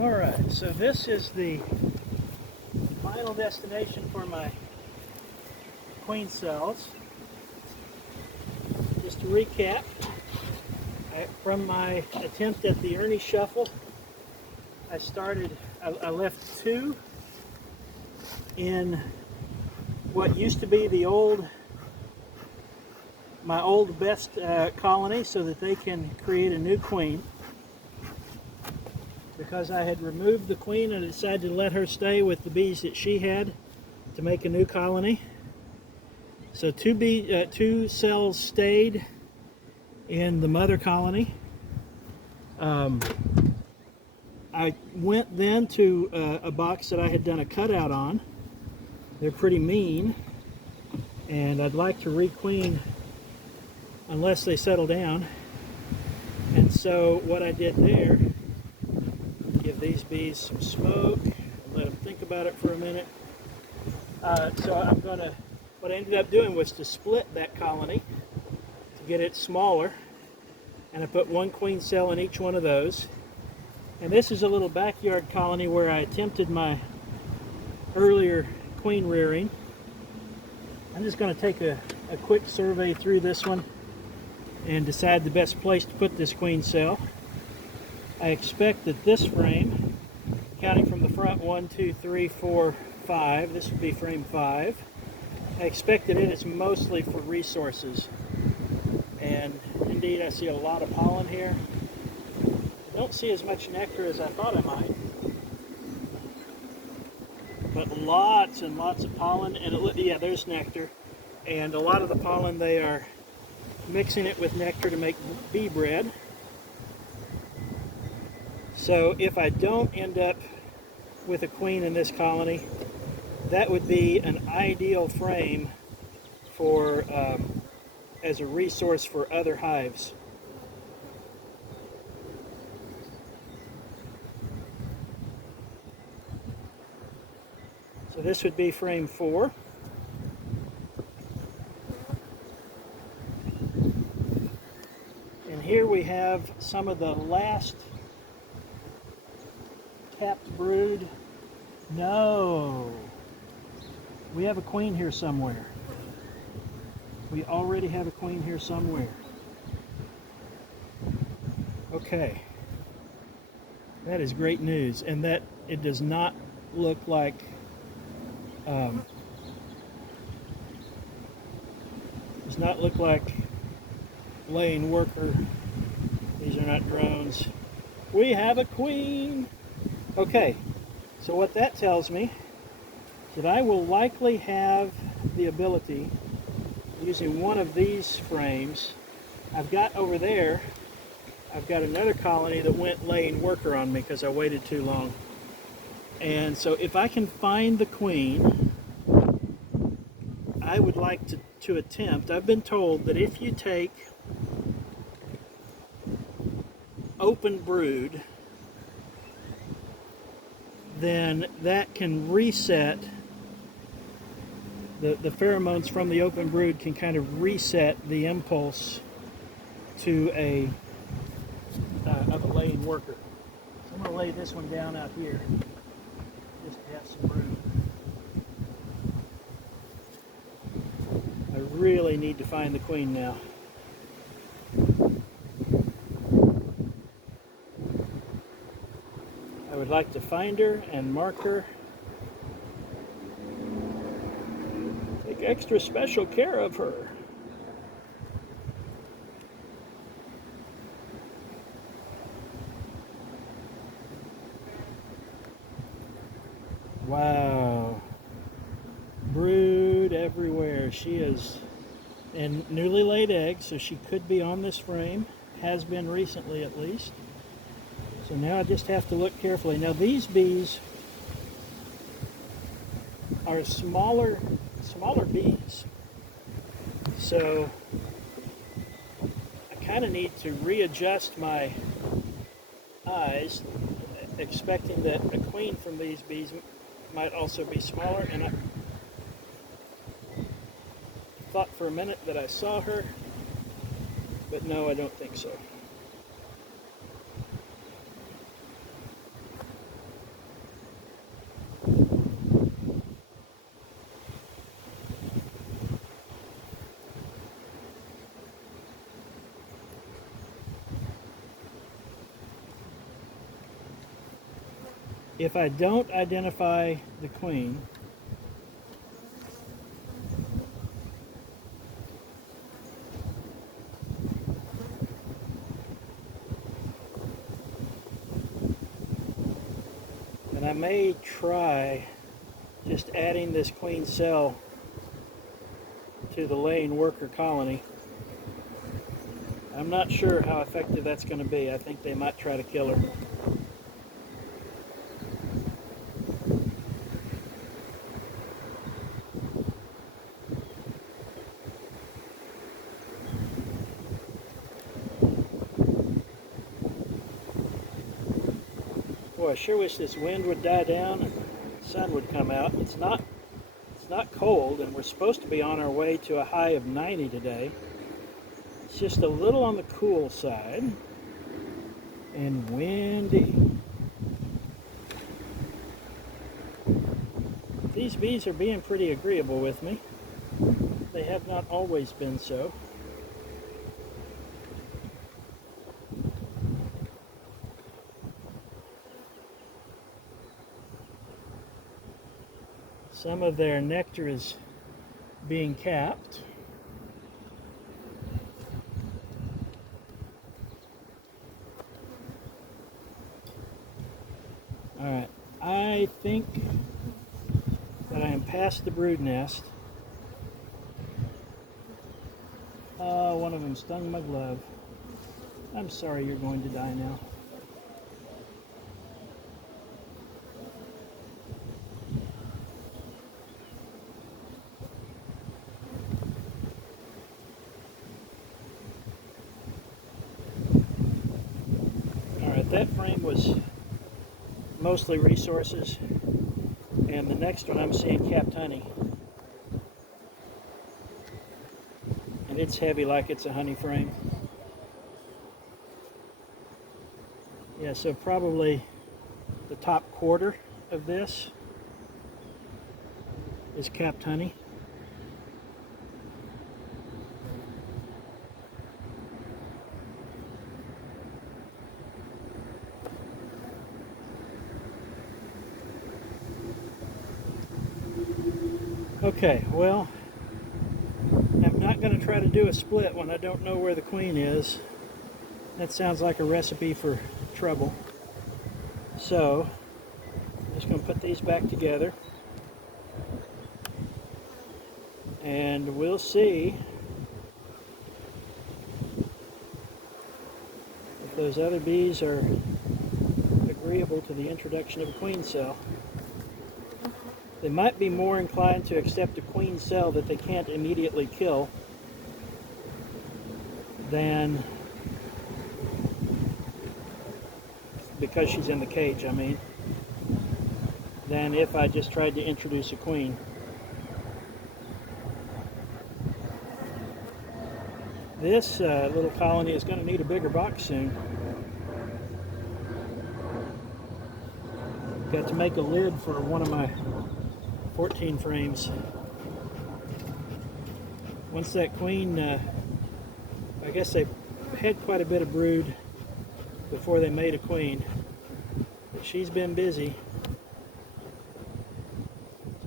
Alright, so this is the final destination for my queen cells. Just to recap, from my attempt at the Earnie Shuffle, I left 2 in what used to be my old best colony so that they can create a new queen. Because I had removed the queen, I decided to let her stay with the bees that she had to make a new colony. So 2 cells stayed in the mother colony. I went then to a box that I had done a cutout on. They're pretty mean, and I'd like to requeen unless they settle down. And so what I did there, give these bees some smoke, let them think about it for a minute. What I ended up doing was to split that colony to get it smaller, and I put 1 queen cell in each one of those. And this is a little backyard colony where I attempted my earlier queen rearing. I'm just going to take a quick survey through this one and decide the best place to put this queen cell. I expect that this frame, counting from the front 1, 2, 3, 4, 5, this would be frame 5. I expect that it is mostly for resources. And indeed, I see a lot of pollen here. I don't see as much nectar as I thought I might. But lots and lots of pollen, and yeah, there's nectar. And a lot of the pollen, they are mixing it with nectar to make bee bread. So if I don't end up with a queen in this colony, that would be an ideal frame for as a resource for other hives. So this would be frame 4. And here we have some of the last tapped brood. No, we have a queen here somewhere. We already have a queen here somewhere. Okay, that is great news, and that it does not look like laying worker. These are not drones. We have a queen. Okay, so what that tells me is that I will likely have the ability, using one of these frames, I've got over there, I've got another colony that went laying worker on me because I waited too long. And so if I can find the queen, I would like to attempt, I've been told that if you take open brood, then that can reset, the pheromones from the open brood can kind of reset the impulse to of a laying worker. So I'm going to lay this one down out here just to have some brood. I really need to find the queen now. I would like to find her and mark her. Take extra special care of her. Wow. Brood everywhere. She is in newly laid eggs, so she could be on this frame. Has been recently at least. So now I just have to look carefully. Now these bees are smaller bees. So I kind of need to readjust my eyes, expecting that a queen from these bees might also be smaller. And I thought for a minute that I saw her, but no, I don't think so. if I don't identify the queen, then I may try just adding this queen cell to the laying worker colony. I'm not sure how effective that's going to be. I think they might try to kill her. Boy, I sure wish this wind would die down and the sun would come out. It's not cold, and we're supposed to be on our way to a high of 90 today. It's just a little on the cool side and windy. These bees are being pretty agreeable with me. They have not always been so. Some of their nectar is being capped. Alright, I think that I am past the brood nest. One of them stung my glove. I'm sorry, you're going to die now. That frame was mostly resources, and the next one I'm seeing capped honey, and it's heavy like it's a honey frame. Yeah, so probably the top quarter of this is capped honey. Okay, well, I'm not going to try to do a split when I don't know where the queen is. That sounds like a recipe for trouble. So, I'm just going to put these back together, and we'll see if those other bees are agreeable to the introduction of a queen cell. They might be more inclined to accept a queen cell that they can't immediately kill than, because she's in the cage, I mean, than if I just tried to introduce a queen. This little colony is going to need a bigger box soon. Got to make a lid for one of my 14 frames. Once that queen, I guess they had quite a bit of brood before they made a queen, but she's been busy.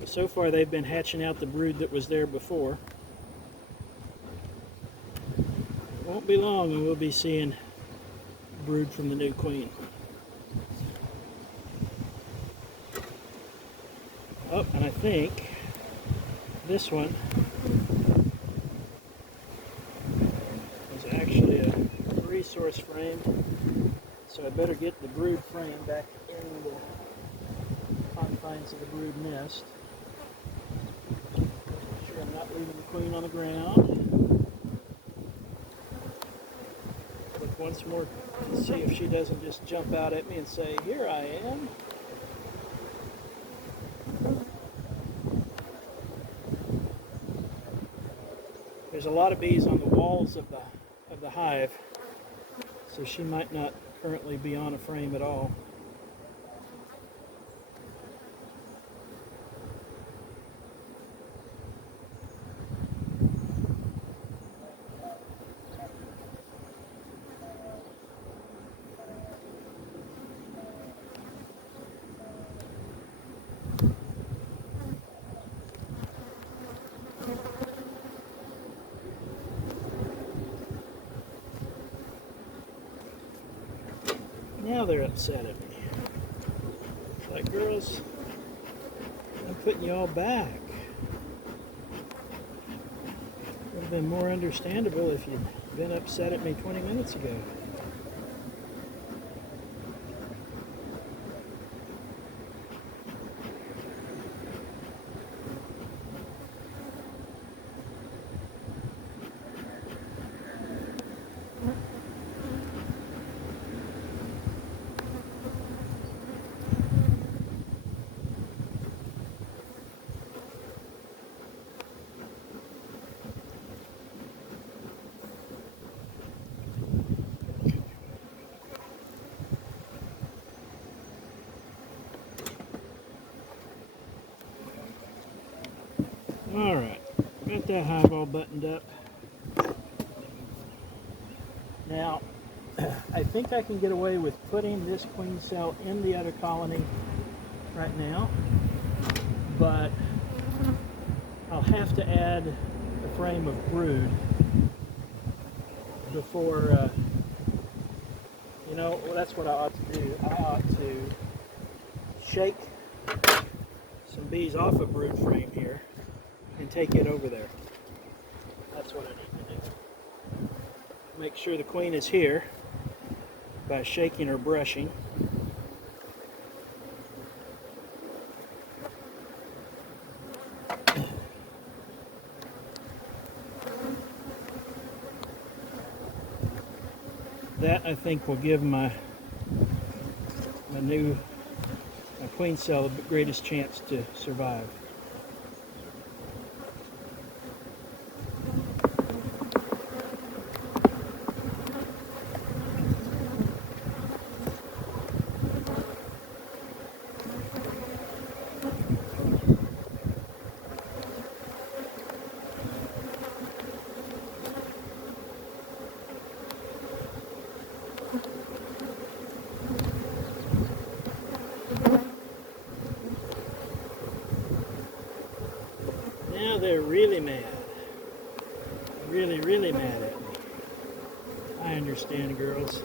So far they've been hatching out the brood that was there before. It won't be long and we'll be seeing brood from the new queen. Oh, and I think this one is actually a resource frame, so I better get the brood frame back in the confines of the brood nest. Make sure I'm not leaving the queen on the ground. Look once more to see if she doesn't just jump out at me and say, "Here I am." There's a lot of bees on the walls of the hive, so she might not currently be on a frame at all. Now they're upset at me. It's like, girls, I'm putting you all back. Would have been more understandable if you'd been upset at me 20 minutes ago. Alright, got that hive all buttoned up. Now, I think I can get away with putting this queen cell in the other colony right now, but I'll have to add a frame of brood before, you know, well, that's what I ought to do. I ought to shake some bees off a brood frame here and take it over there. That's what I need to do. Make sure the queen is here by shaking or brushing. That, I think, will give my queen cell the greatest chance to survive. Now they're really mad. Really, really mad at me. I understand, girls.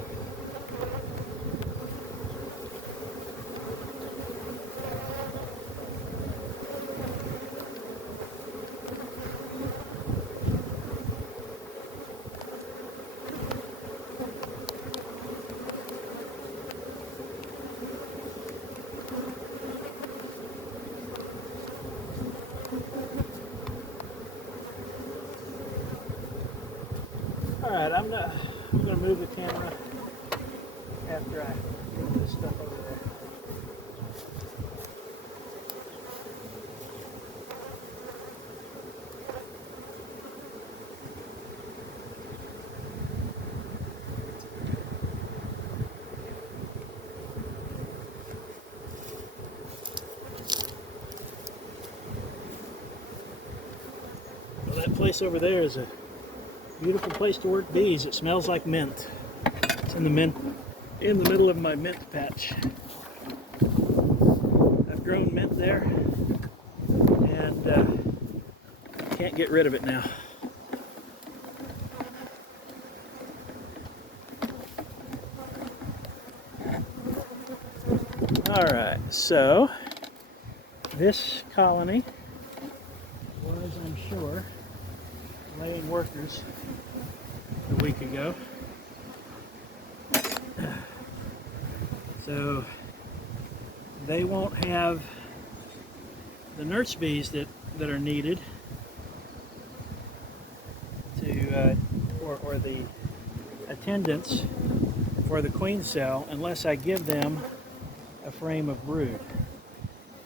Alright, I'm going to move the camera after I get this stuff over there. Well, that place over there is a beautiful place to work bees. It smells like mint. It's in the middle of my mint patch. I've grown mint there, and can't get rid of it now. All right, so this colony was, I'm sure, laying workers a week ago. So they won't have the nurse bees that are needed to or the attendants for the queen cell unless I give them a frame of brood.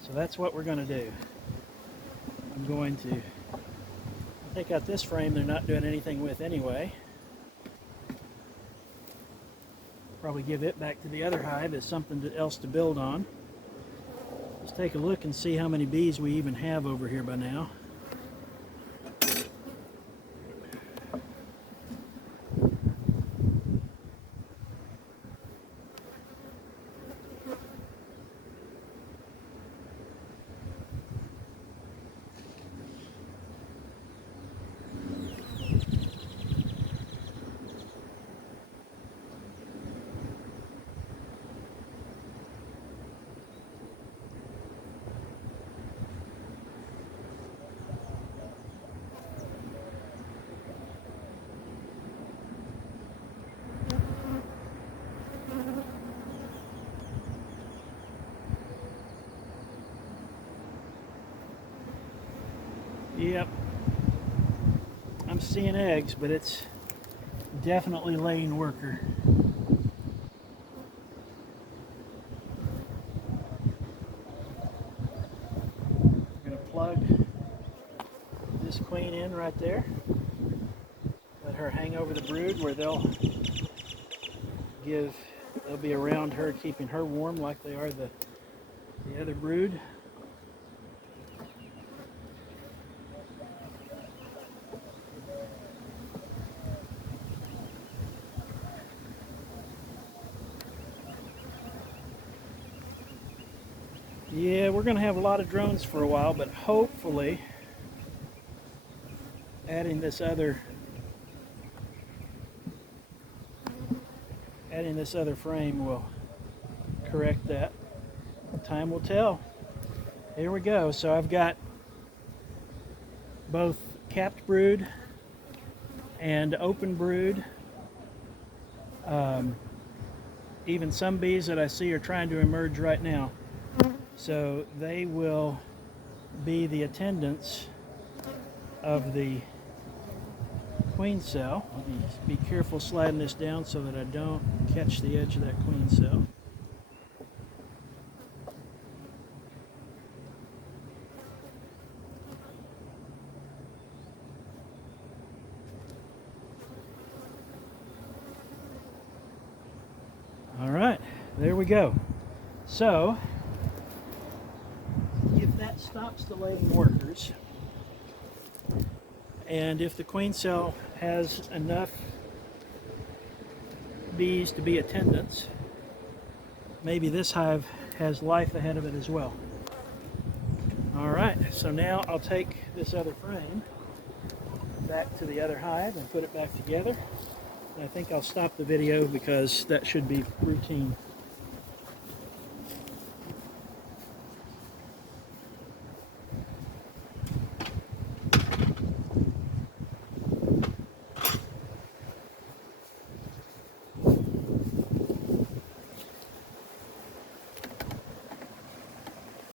So that's what we're going to do. I'm going to take out this frame they're not doing anything with anyway. Probably give it back to the other hive as something else to build on. Let's take a look and see how many bees we even have over here by now. Yep. I'm seeing eggs, but it's definitely laying worker. I'm going to plug this queen in right there. Let her hang over the brood where they'll be around her, keeping her warm like they are the other brood. Yeah, we're going to have a lot of drones for a while, but hopefully adding this other frame will correct that. Time will tell. Here we go. So I've got both capped brood and open brood. Even some bees that I see are trying to emerge right now. So they will be the attendants of the queen cell. Let me be careful sliding this down so that I don't catch the edge of that queen cell. All right, there we go. So if that stops the laying workers, and if the queen cell has enough bees to be attendants, maybe this hive has life ahead of it as well. All right, so now I'll take this other frame back to the other hive and put it back together. And I think I'll stop the video because that should be routine.